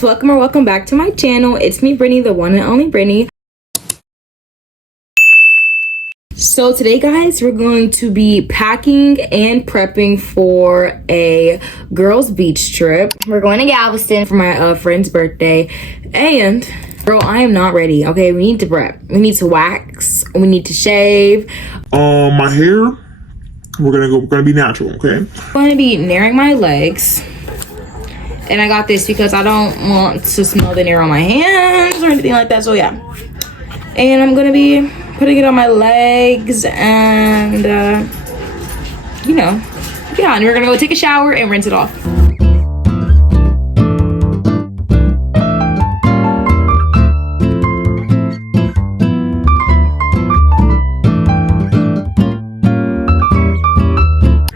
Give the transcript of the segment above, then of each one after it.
guys, welcome back to my channel. It's me, Brittany, the one and only Brittany. So today, guys, we're going to be packing and prepping for a girls beach trip. We're going to Galveston for my friend's birthday. And girl, I am not ready. Okay, we need to prep. We need to wax. We need to shave. My hair, we're gonna be natural, okay? I'm going to be naring my legs. And I got this because I don't want to smell the nair on my hands or anything like that. So yeah. And I'm gonna be putting it on my legs and you know, yeah, and we're gonna go take a shower and rinse it off.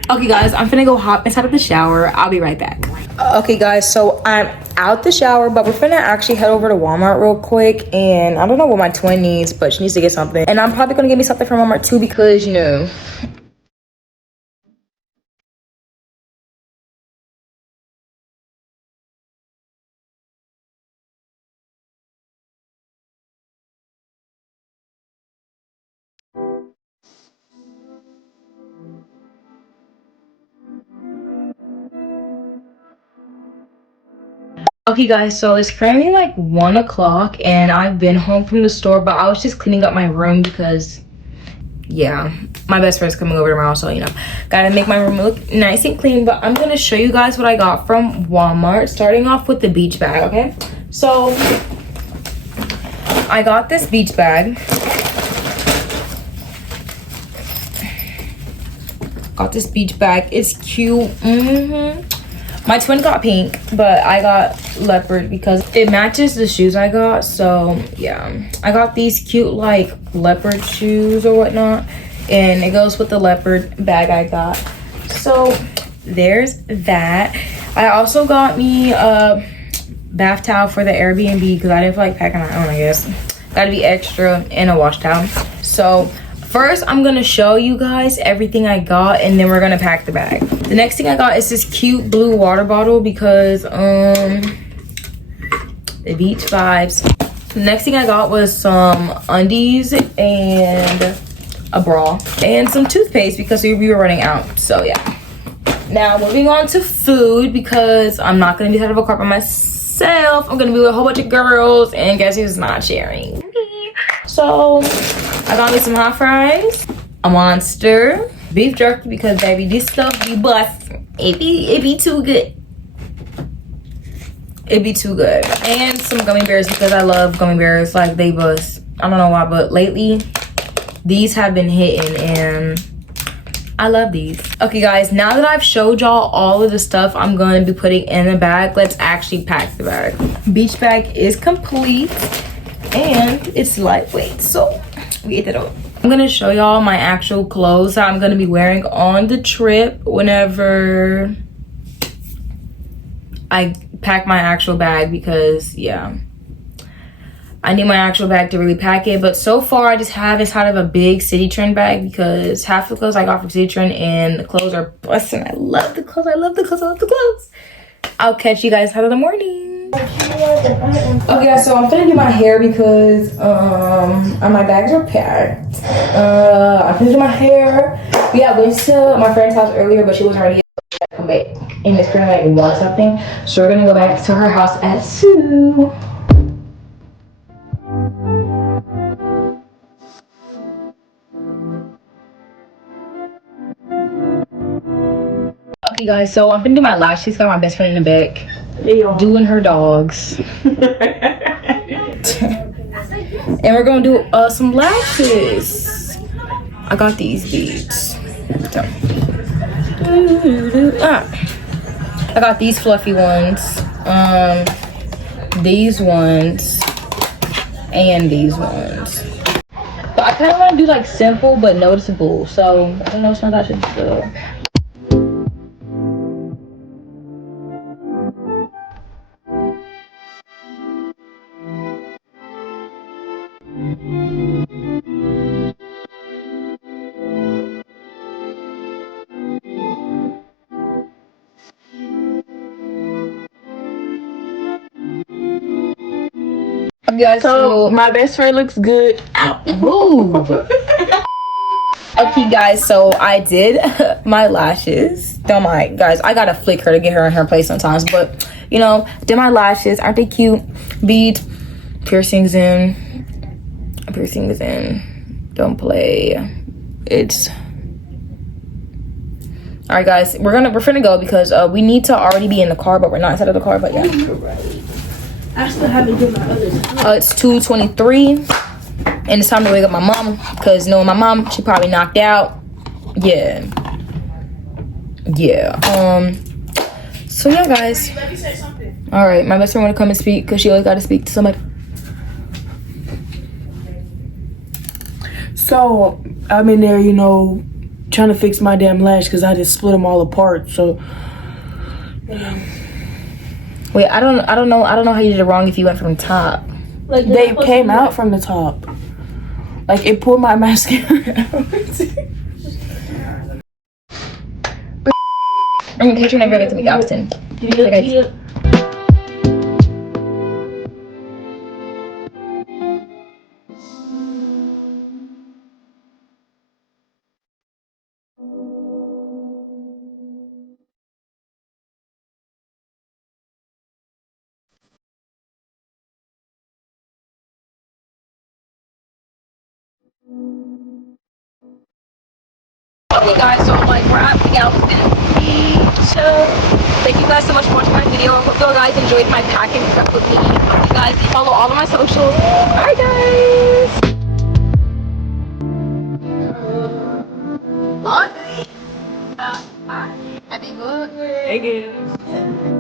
Okay guys, I'm finna go hop inside of the shower. I'll be right back. Okay guys, so I'm out the shower, but we're finna actually head over to Walmart real quick. And I don't know what my twin needs, but she needs to get something. And I'm probably gonna get me something from Walmart too because, you know. Okay guys, so it's currently like 1 o'clock and I've been home from the store, but I was just cleaning up my room because, yeah, my best friend's coming over tomorrow, so, you know, gotta make my room look nice and clean. But I'm gonna show you guys what I got from Walmart, starting off with the beach bag, okay? So, I got this beach bag. It's cute. My twin got pink, but I got leopard because it matches the shoes I got. So yeah, I got these cute like leopard shoes or whatnot, and it goes with the leopard bag I got. So there's that. I also got me a bath towel for the Airbnb because I didn't feel like packing my own, I guess. Gotta be extra, and a wash towel. So first, I'm gonna show you guys everything I got, and then we're gonna pack the bag. The next thing I got is this cute blue water bottle because the beach vibes. The next thing I got was some undies and a bra and some toothpaste because we were running out. So yeah. Now moving on to food because I'm not gonna be side of a car by myself. I'm gonna be with a whole bunch of girls, and guess who's not sharing? Me. So I got me some hot fries, a Monster, beef jerky because baby, this stuff be busting. It be too good. It'd be too good. And some gummy bears because I love gummy bears, like they bust. I don't know why, but lately these have been hitting and I love these. Okay guys, now that I've showed y'all all of the stuff I'm gonna be putting in the bag, let's actually pack the bag. Beach bag is complete and it's lightweight, so we get it up. I'm gonna show y'all my actual clothes that I'm gonna be wearing on the trip whenever I pack my actual bag because yeah, I need my actual bag to really pack it. But so far I just have inside of a big City Trend bag because half the clothes I got from City Trend and the clothes are busting. I love the clothes. I'll catch you guys out of the morning. Okay guys, so I'm gonna do my hair because my bags are packed. I'm gonna do my hair. Yeah, I went to my friend's house earlier, but she wasn't ready yet. Come back and it's gonna like want something, so we're gonna go back to her house at 2. Okay guys, so I'm gonna do my lashes. Got my best friend in the back doing her dogs. And we're gonna do some lashes. I got these beads. So. I got these fluffy ones, these ones, and these ones. But I kind of want to do like simple but noticeable, so I don't know which ones I should do. Guys, So my best friend looks good. move. Okay, guys, so I did my lashes. Don't mind, guys. I gotta flick her to get her in her place sometimes, but you know, did my lashes. Aren't they cute? Beads, piercings in. Don't play. It's all right, guys. We're finna go because we need to already be in the car, but we're not inside of the car. But yeah. I still haven't done my others. It's 2:23, and it's time to wake up my mom because knowing my mom, she probably knocked out. Yeah. So yeah, guys. Let me say something. All right, my best friend want to come and speak because she always got to speak to somebody. So I'm in there, you know, trying to fix my damn lash because I just split them all apart. So Wait, I don't know how you did it wrong if you went from the top. like they came out from the top. Like it pulled my mascara out. I'm gonna catch you whenever I get to Galveston. Okay. Okay, guys, so like we're at Galveston. So thank you guys so much for watching my video. I hope you guys enjoyed my packing prep with me. I hope you guys follow all of my socials. Bye, guys. Bye. Happy birthday. Thank you.